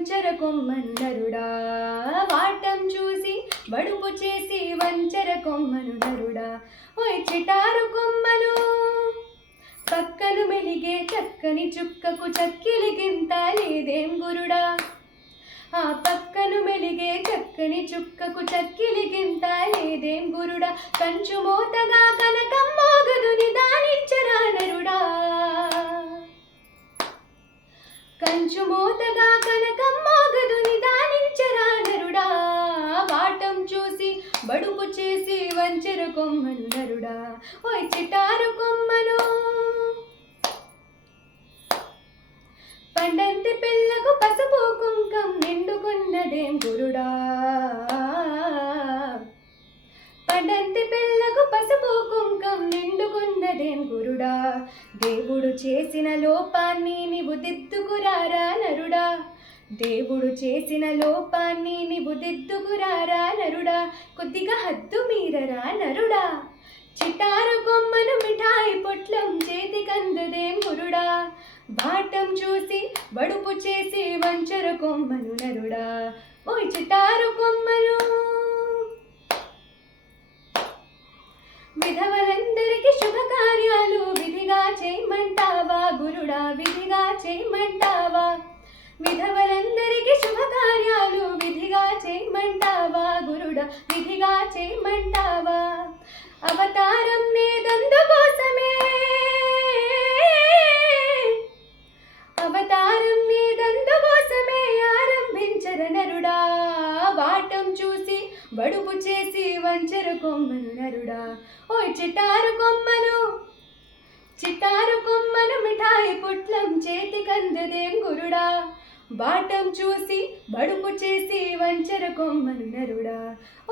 వంచర కొమ్మను నరుడా, వాటం చూసి బడుపు చేసి వంచర కొమ్మను నరుడా. ఓయ్ చిటారు కొమ్మను పక్కను మెలిగే చక్కని చుక్కకు చక్కిలి గింత లేదేం గురుడా. ఆ పక్కను మెలిగే చక్కని చుక్కకు చక్కిలి గింత లేదేం గురుడా. కంచు మోతగా కనకం మోగదు నిదానించరా నరుడా. కంచు మోతగా కనకం మోగదు నిదానించరా నరుడా. వాటం చూసి బడుపు చేసి వంచర కొమ్మను నరుడా. ఓయ్ చిటారు కొమ్మను పండంతి పిల్లకు పసుపు కుంకం నిండుకున్నదేం గురుడా. పండంతి పిల్లకు పసుపు కుంకం నిండుకున్నదేం గురుడా. దేవుడు చేసిన లోపాన్ని నీవు దిద్దుకురారా నరుడా. దేవుడు చేసిన లోపాన్ని నీవు దిద్దుకురారా నరుడా. కొద్దిగా హద్దు మీరరా నరుడా. చిటారు కొమ్మను మిఠాయి పొట్లం చేతికందుదేం గురుడా. బాటం చూసి బడుపు చేసి వంచర కొమ్మను నరుడా. ఓయ్ చిటారు కొమ్మను విధవలందరికీ శుభకార్యాలు విధిగా చేయమంటావా గురుడా. విధిగా చేయమంటావా. విధవలందరికీ శుభకార్యాలు విధిగా చేయమంటావా గురుడా. విధిగా చేయమంటావా. అవతారం నీదందుకోసమే, అవతారం నీదందుకోసమే ఆరంభించర నరుడా. వాటం చూసి బడుపు చేసి వంచర కొమ్మను నరుడా. ఓయ్ చిటారు కొమ్మను, చిటారు కొమ్మను మిఠాయి పుట్లం చేతికందుదేం గురుడా. బాటం చూసి బడుపు చేసి వంచర కొమ్మను నరుడా.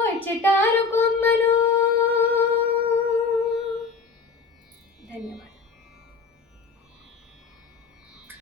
ఓయ్ చిటారు కొమ్మను. ధన్యవాదాలు.